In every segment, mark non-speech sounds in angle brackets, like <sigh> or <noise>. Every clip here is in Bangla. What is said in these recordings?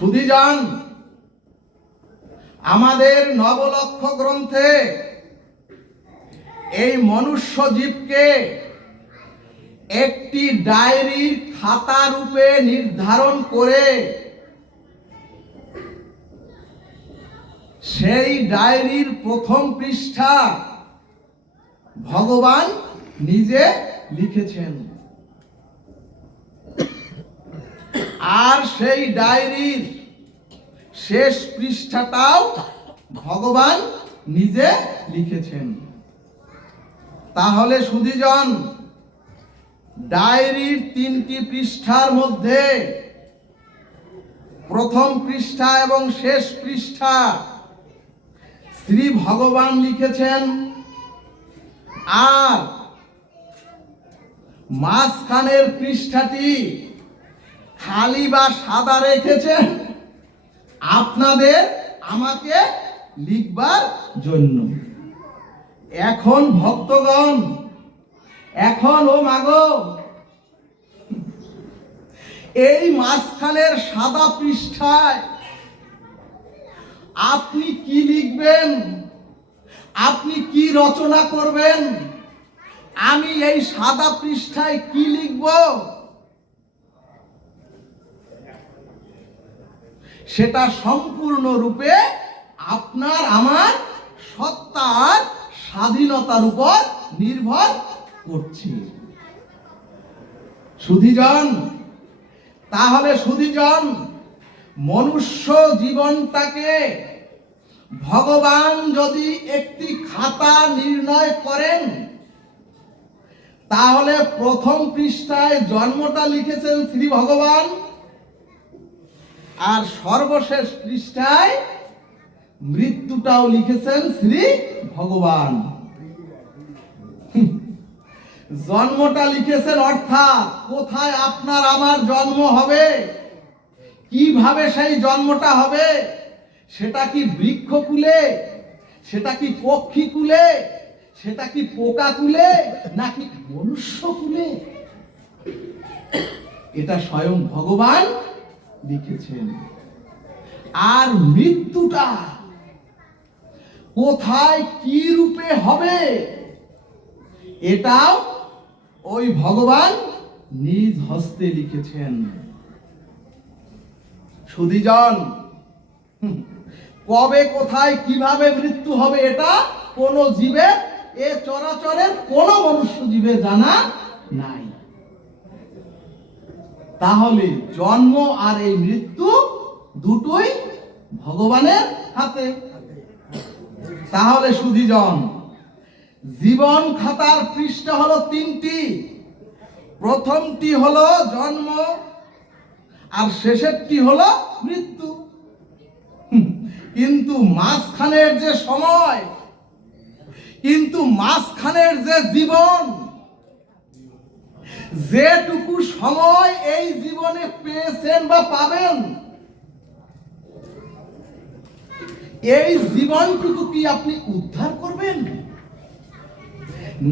শুধু যান। আমাদের নবলক্ষ গ্রন্থে এই মনুষ্য জীবকে একটি ডায়েরির খাতা রূপে নির্ধারণ করে সেই ডায়েরির প্রথম পৃষ্ঠা ভগবান নিজে লিখেছেন। আর সেই ডায়েরির শেষ পৃষ্ঠাটাও ভগবান নিজে লিখেছেন। তাহলে সুধীজন, ডায়েরির তিনটি পৃষ্ঠার মধ্যে প্রথম পৃষ্ঠা এবং শেষ পৃষ্ঠা শ্রী ভগবান লিখেছেন। আর মাঝখানের পৃষ্ঠাটি খালি বা সাদা রেখেছেন? আপনাদের আমাকে লিখবার জন্য। এখন ভক্তগণ, এখন ও মাগো, এই মাঝখানের সাদা পৃষ্ঠায় আপনি কি লিখবেন? আপনি কি রচনা করবেন? আমি এই সাদা পৃষ্ঠায় কি লিখব? সেটা সম্পূর্ণরূপে আপনার, আমার সত্তার স্বাধীনতার উপর নির্ভর করছে। সুধীজন, তাহলে সুধীজন, মনুষ্য জীবনটাকে ভগবান যদি একটি খাতা নির্ণয় করেন, তাহলে প্রথম পৃষ্ঠায় জন্মটা লিখেছেন শ্রী ভগবান। আর সর্বশেষ পৃষ্ঠায় মৃত্যুটাও লিখেছেন শ্রী ভগবান। জন্মটা লিখেছেন অর্থাৎ কোথায় আপনার আমার জন্ম হবে? কীভাবে সেই জন্মটা হবে? সেটা কি বৃক্ষ কুলে? সেটা কি পক্ষী কুলে? সেটা কি পোকা কুলে? নাকি মনুষ্য কুলে? এটা স্বয়ং ভগবান লিখেছেন আর মৃত্যুটা কোথায় কি রূপে হবে, এটাও ওই ভগবান নিজ হস্তে লিখেছেন। সুদীজন কবে, কোথায়, কীভাবে মৃত্যু হবে এটা কোন জীবের, এ চরাচরের কোন মনুষ্য জীবের জানা নাই। তাহলে জন্ম আর এই মৃত্যু দুটোই ভগবানের হাতে। তাহলে সুধীজন, জীবন খাতার পৃষ্ঠা হলো তিনটি। প্রথমটি হলো জন্ম, আর শেষেরটি হলো মৃত্যু। কিন্তু মাঝখানের যে সময়, কিন্তু মাঝখানের যে জীবন যেটুকু সময় এই জীবনে পেয়েছেন বা পাবেন, এই জীবনটুকু কি আপনি উদ্ধার করবেন?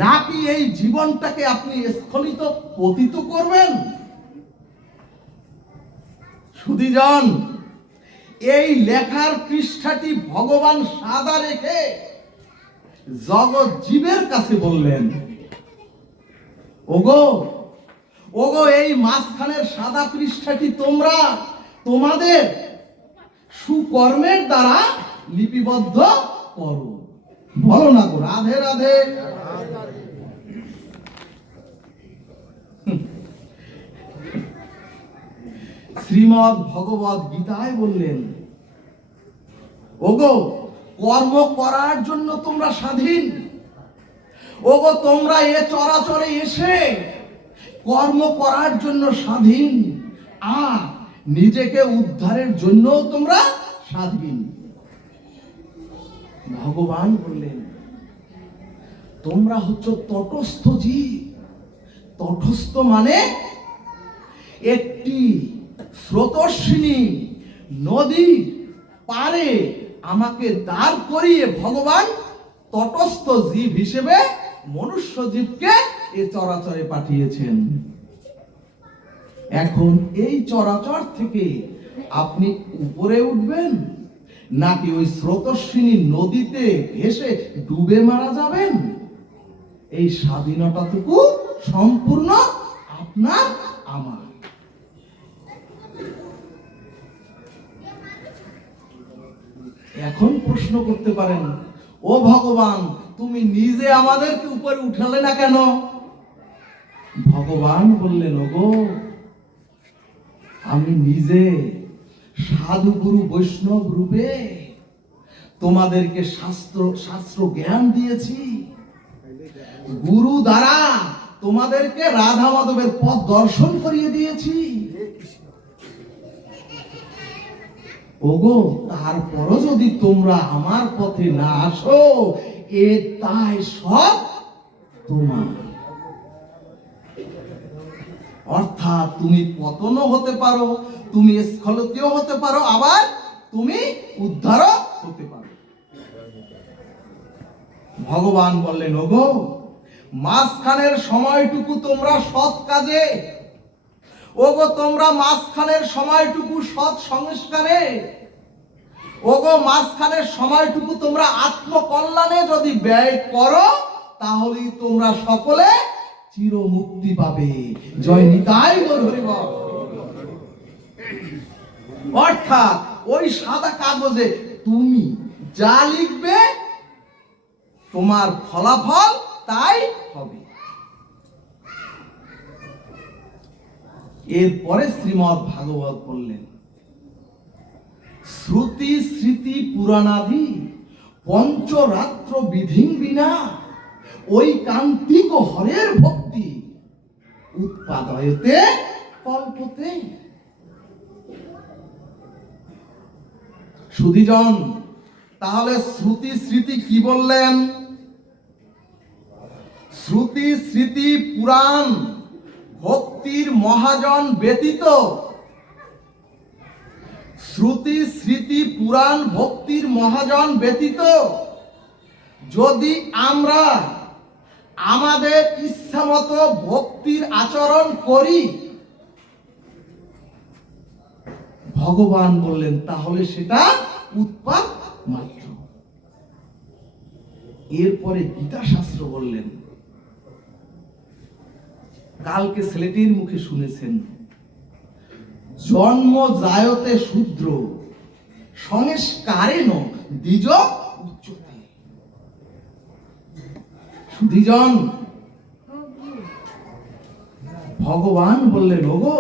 নাকি এই জীবনটাকে আপনি স্খলিত পতিত করবেন? সুদীজন এই লেখার পৃষ্ঠাটি ভগবান সাদা রেখে জগৎ জীবের কাছে বললেন, ওগো ওগো, এই মাঝখানের সাদা পৃষ্ঠাটি তোমরা তোমাদের সুকর্মের দ্বারা লিপিবদ্ধ করো। বলো না গো, রাধে রাধে। শ্রীমদ ভগবত গীতায় বললেন, ওগো, কর্ম করার জন্য তোমরা স্বাধীন। ওগো, তোমরা এ চরাচরে এসে কর্ম করার জন্য স্বাধীন। আর নিজেকে উদ্ধারের জন্য তোমরা স্বাধীন। ভগবান বললেন, তোমরা হচ্ছে তটস্থ জীব। তটস্থ মানে একটি স্রোতস্বিনী নদী পারে আমাকে দাঁড় করিয়ে ভগবান তটস্থ জীব হিসেবে মনুষ্য জীবকে এ চরাচরে পাঠিয়েছেন। এখন এই চরাচর থেকে আপনি উপরে উঠবেন, নাকি ওই স্রোতস্বিনী নদীতে ভেসে ডুবে মারা যাবেন? এই স্বাধীনতাটুকু সম্পূর্ণ আপনার, আমার। এখন প্রশ্ন করতে পারেন, ও ভগবান, তুমি নিজে আমাদেরকে উপরে উঠালে না কেন? ভগবান বললেন, ওগো, আমি নিজে সাধু গুরু বৈষ্ণব রূপে তোমাদেরকে শাস্ত্র শাস্ত্র জ্ঞান দিয়েছি। গুরু দ্বারা তোমাদেরকে রাধা মাধবের পথ দর্শন করিয়ে দিয়েছি। ওগো, তারপরও যদি তোমরা আমার পথে না আসো, এ তাই সব তোমার। অর্থাৎ তুমি পতনও হতে পারো, তুমি স্খলতীয় হতে পারো, আবার তুমি উদ্ধারও হতে পারো। ভগবান বললেন, ওগো, মাঝখানের সময়টুকু তোমরা সৎ কাজে। ওগো, তোমরা মাঝখানের সময়টুকু সৎ সংস্কারে। ওগো, মাঝখানের সময়টুকু তোমরা আত্মকল্যাণে যদি ব্যয় করো, তাহলেই তোমরা সকলে চির মুক্তি পাবে। জয় নিতাই অর্থাৎ ওই সাদা কাগজে তুমি যা লিখবে, তোমার ফলাফল তাই হবে। এরপরে শ্রীমৎ ভাগবত বললেন, শ্রুতি স্মৃতি পুরাণাদি পঞ্চরাত্র বিধিং বিনা ওই কান্তিক হরের ভক্তি উৎপাদয়তে কল্পতে। তাহলে শ্রুতি স্মৃতি কি বললেন? শ্রুতি স্মৃতি পুরাণ, ভক্তির মহাজন ব্যতীত। শ্রুতি স্মৃতি পুরাণ, ভক্তির মহাজন ব্যতীত। যদি আমরা আমাদের ইচ্ছামতো ভক্তির আচরণ করি। ভগবান বললেন, তাহলে সেটা উৎপাদ মাত্র। এরপরে গীতা শাস্ত্র বললেন, কালকে ছেলেটির মুখে শুনেছেন, জন্ম জায়তে শূদ্র সংস্কারেন দ্বিজ সুধীজন ভগবান বললেন ওগো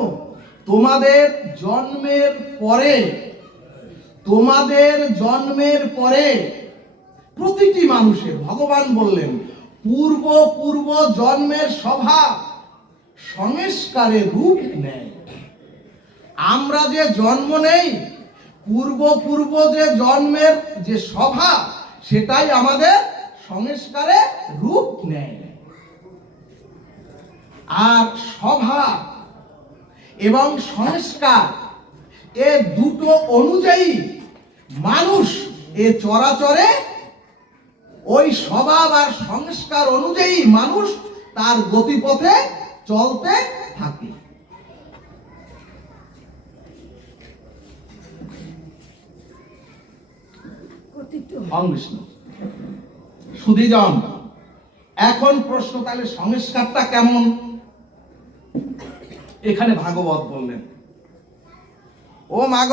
তোমাদের জন্মের পরে, তোমাদের জন্মের পরে প্রতিটি মানুষের ভগবান বললেন, পূর্ব পূর্ব জন্মের স্বভাব সংস্কারে রূপ নেয়। আমরা যে জন্ম নেই, পূর্ব পূর্ব যে জন্মের যে স্বভাব সেটাই আমাদের সংস্কারে রূপ নেয় আর স্বভাব এবং সংস্কার এ দুটো অনুযায়ী মানুষ এ চরাচরে ওই স্বভাব আর সংস্কার অনুযায়ী মানুষ তার গতিপথে চলতে থাকে। অংবিষ্ণ সুধীজন এখন প্রশ্ন, তাহলে সংস্কারটা কেমন? এখানে ভাগবত বললেন। ও মাগ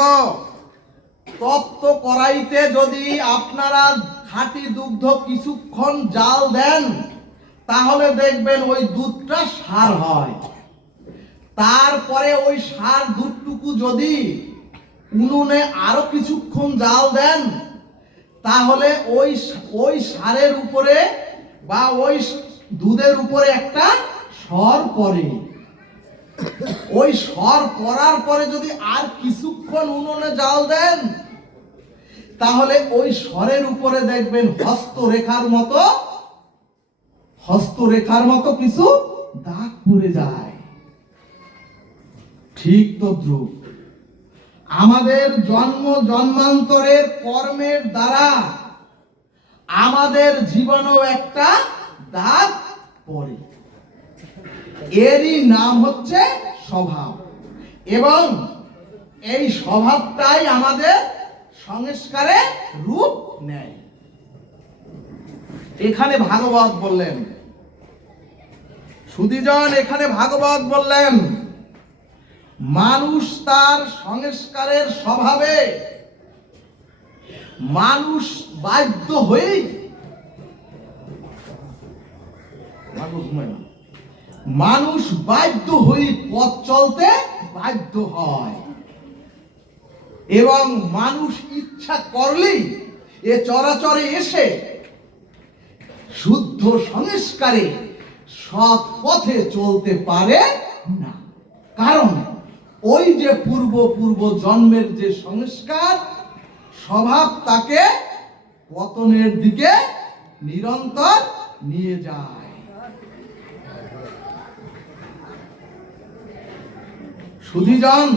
তপ্ত কড়াইতে যদি আপনারা খাঁটি দুগ্ধ কিছুক্ষণ জাল দেন, তাহলে দেখবেন ওই দুধটা সার হয়। তারপরে ওই সার দুধটুকু যদি উনুনে আরও কিছুক্ষণ জাল দেন তাহলে ওই ওই সারের উপরে বা ওই দুধের উপরে একটা সর পড়ে। ওই সর পড়ার পরে যদি আর কিছুক্ষণ উনুনে জাল দেন, তাহলে ওই স্বরের উপরে দেখবেন হস্তরেখার মতো হস্তরেখার মতো কিছু দাগ পড়ে যায়। ঠিক তো তদ্রুপ। আমাদের জন্ম জন্মান্তরের কর্মের দ্বারা আমাদের জীবনেও একটা দাগ পড়ে। এরই নাম হচ্ছে স্বভাব। এবং এই স্বভাবটাই আমাদের সংস্কারে রূপ নেয়। এখানে ভাগবত বললেন। সুদীজন এখানে ভাগবত বললেন মানুষ তার সংস্কারের স্বভাবে। মানুষ বাধ্য মানুষ মানুষ বাধ্য হয়ে পথ চলতে বাধ্য হয়। এবং মানুষ ইচ্ছা করলেই এ চরাচরে এসে শুদ্ধ সংস্কারে সৎ পথে চলতে পারে না। কারণ ওই যে পূর্ব পূর্ব জন্মের যে সংস্কার, স্বভাব তাকে পতনের দিকে নিরন্তর নিয়ে যায়। সুধীজন,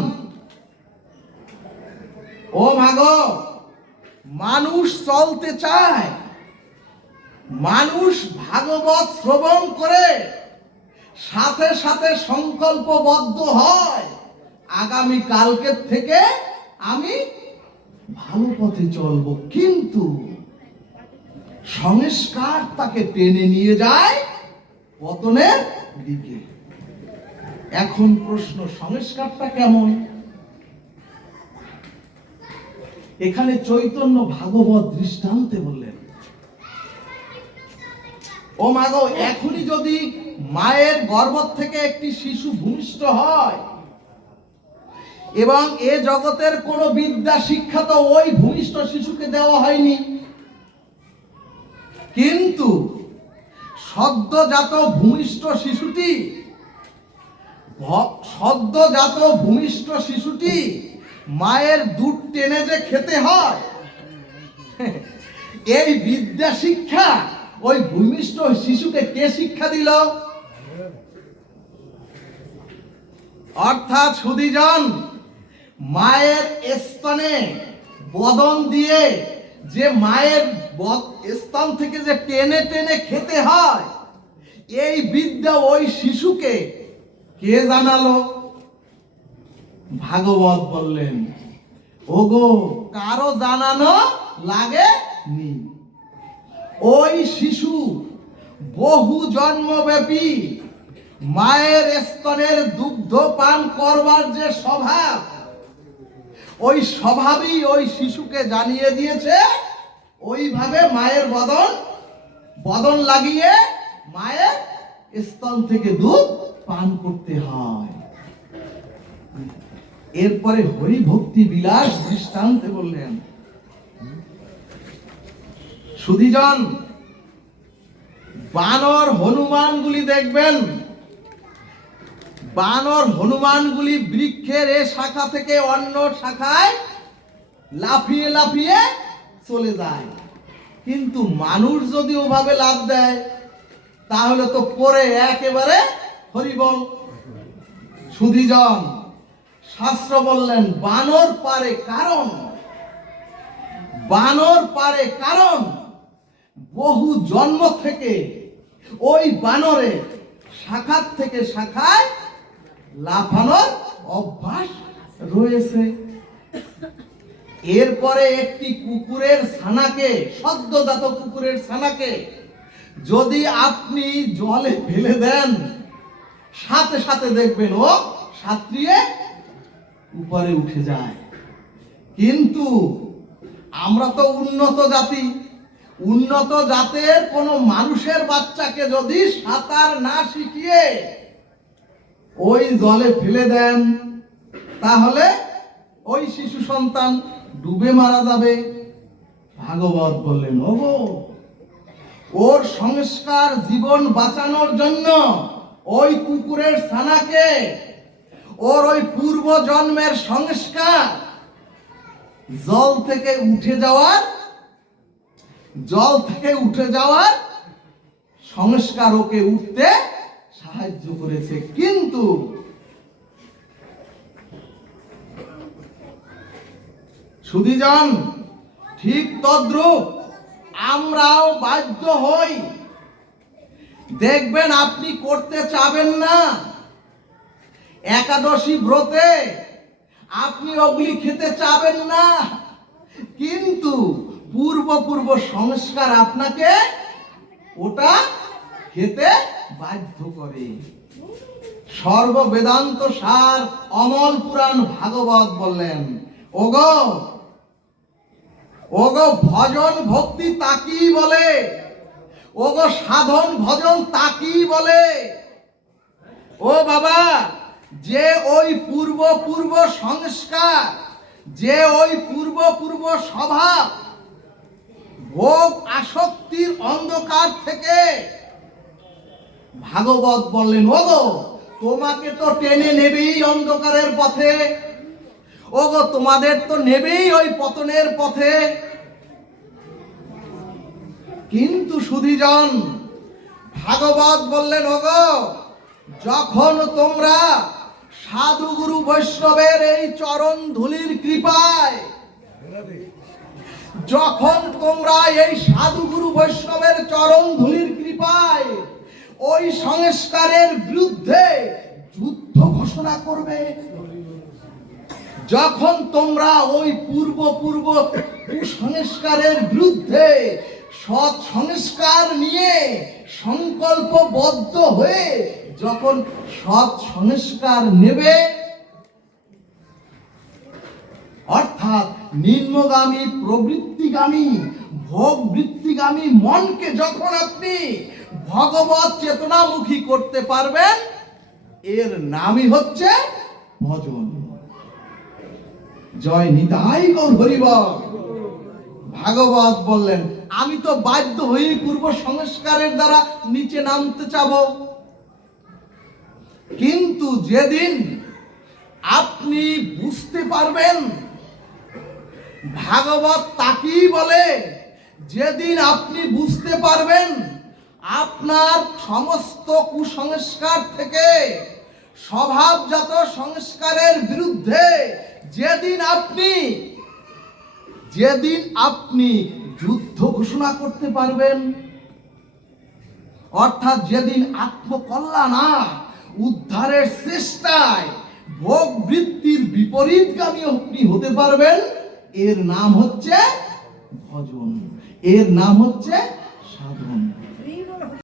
ও মাগো, মানুষ চলতে চায়। মানুষ ভাগবত শ্রবণ করে, সাথে সাথে সংকল্পবদ্ধ হয়। আগামী কালকের থেকে আমি ভালো পথে চলবো, কিন্তু সংস্কার তাকে টেনে নিয়ে যায় পতনের দিকে। এখন প্রশ্ন, সংস্কারটা কেমন? এখানে চৈতন্য ভাগবত দৃষ্টান্তে বললেন, ও মাগো এখনই যদি মায়ের গর্ভ থেকে একটি শিশু ভূমিষ্ঠ হয় এবং এ জগতের কোনো বিদ্যা শিক্ষা তো ওই ভূমিষ্ঠ শিশুকে দেওয়া হয়নি। কিন্তু সদ্যজাত ভূমিষ্ঠ শিশুটি সদ্যজাত ভূমিষ্ঠ শিশুটি মায়ের দুধ টেনে যে খেতে হয়, <laughs> এই বিদ্যা শিক্ষা ওই ভূমিষ্ঠ শিশুকে কে শিক্ষা দিল? অর্থাৎ সুদীজন মায়ের স্তনে বদন দিয়ে যে মায়ের স্তন থেকে যে টেনে টেনে খেতে হয়, এই বিদ্যা ওই শিশুকে কে জানালো? ভাগবত বললেন, ওগো, কারও জানানো লাগে নি ওই শিশু বহু জন্মব্যাপী মায়ের স্তনের দুগ্ধ পান করবার যে স্বভাব ওই স্বভাবই ওই শিশুকে জানিয়ে দিয়েছে, ওইভাবে মায়ের বদন বদন লাগিয়ে মায়ের স্তন থেকে দুধ পান করতে হয়। এরপরে হরি ভক্তি বিলাস দৃষ্টান্তে বললেন, সুধীজন, বানর হনুমানগুলি দেখবেন বানর হনুমানগুলি বৃক্ষের এ শাখা থেকে অন্য শাখায় লাফিয়ে লাফিয়ে চলে যায়। কিন্তু মানুষ যদি ওভাবে লাভ দেয়, তাহলে তো পরে একেবারে হরিবল। সুধীজন, শাস্ত্র বললেন, বানর পারে কারণ। বানর পারে কারণ। বহু জন্ম থেকে ওই বানরে শাখার থেকে শাখায় লাফানোর অভ্যাস রয়েছে। এরপরে একটি কুকুরের ছানাকে, সদ্যজাত কুকুরের ছানাকে যদি আপনি জলে ফেলে দেন, সাথে সাথে দেখবেন ও সাঁতরিয়ে উপরে উঠে যায়। কিন্তু আমরা তো উন্নত জাতি, উন্নত জাতের কোনো মানুষের বাচ্চাকে যদি সাঁতার না শিখিয়ে ওই জলে ফেলে দেন, তাহলে ওই শিশু সন্তান ডুবে মারা যাবে। ভাগবত বললেন, ওগো, ওর সংস্কার জীবন বাঁচানোর জন্য ওই কুকুরের ছানাকে, ওর ওই পূর্ব জন্মের সংস্কার জল থেকে উঠে যাওয়ার, জল থেকে উঠে যাওয়ার সংস্কার ওকে উঠতে সাহায্য করেছে, কিন্তু সুদীজন ঠিক তদ্রুপ আমরাও বাধ্য হই। দেখবেন আপনি করতে চাবেন না। একাদশী ব্রতে আপনি ওগুলি খেতে চাবেন না। কিন্তু পূর্ব পূর্ব সংস্কার আপনাকে ওটা খেতে বাধ্য করে। সর্ব বেদান্ত সার অমল পুরাণ ভাগবত বললেন, ওগো ওগো ভজন ভক্তি তাকি বলে, ওগো সাধন ভজন তাকি বলে। ও বাবা, যে ওই পূর্ব পূর্ব সংস্কার, যে ওই পূর্ব পূর্ব স্বভাব, ভোগ আসক্তির অন্ধকার থেকে ভাগবত বললেন, ওগো, তোমাকে তো টেনে নেবেই অন্ধকারের পথে। ওগো, তোমাদের তো নেবেই ওই পতনের পথে। কিন্তু সুধীজন, ভাগবত বললেন, ওগো, যখন তোমরা সাধুগুরু বৈষ্ণবের এই চরণ ধুলির কৃপায়, যখন তোমরা এই সাধুগুরু বৈষ্ণবের চরণ ধুলির কৃপায় ওই সংস্কারের বিরুদ্ধে যুদ্ধ ঘোষণা করবে। যখন তোমরা ওই পূর্ব পূর্ব কুসংস্কারের বিরুদ্ধে সৎ সংস্কার নিয়ে সংকল্পবদ্ধ হয়ে যখন সৎ সংস্কার নেবে, অর্থাৎ নিম্নগামী প্রবৃত্তিগামী ভোগ বৃত্তিগামী মনকে যখন আপনি ভগবত চেতনামুখী করতে পারবেন। এর নামই হচ্ছে ভজন। জয় নিতাই গৌর হরিবল। ভাগবত বললেন, আমি তো বাধ্য হয়ে পূর্ব সংস্কারের দ্বারা নিচে নামতে চাব। কিন্তু যেদিন আপনি বুঝতে পারবেন, ভাগবত তাকেই বলে, যেদিন আপনি বুঝতে পারবেন আপনার সমস্ত কুসংস্কার থেকে, স্বভাবজাত সংস্কারের বিরুদ্ধে যেদিন আপনি যেদিন আপনি যুদ্ধ ঘোষণা করতে পারবেন, অর্থাৎ যেদিন আত্মকল্যাণা উদ্ধারের চেষ্টায় ভোগ বৃত্তির বিপরীতগামী আপনি হতে পারবেন, এর নাম হচ্ছে ভজন। এর নাম হচ্ছে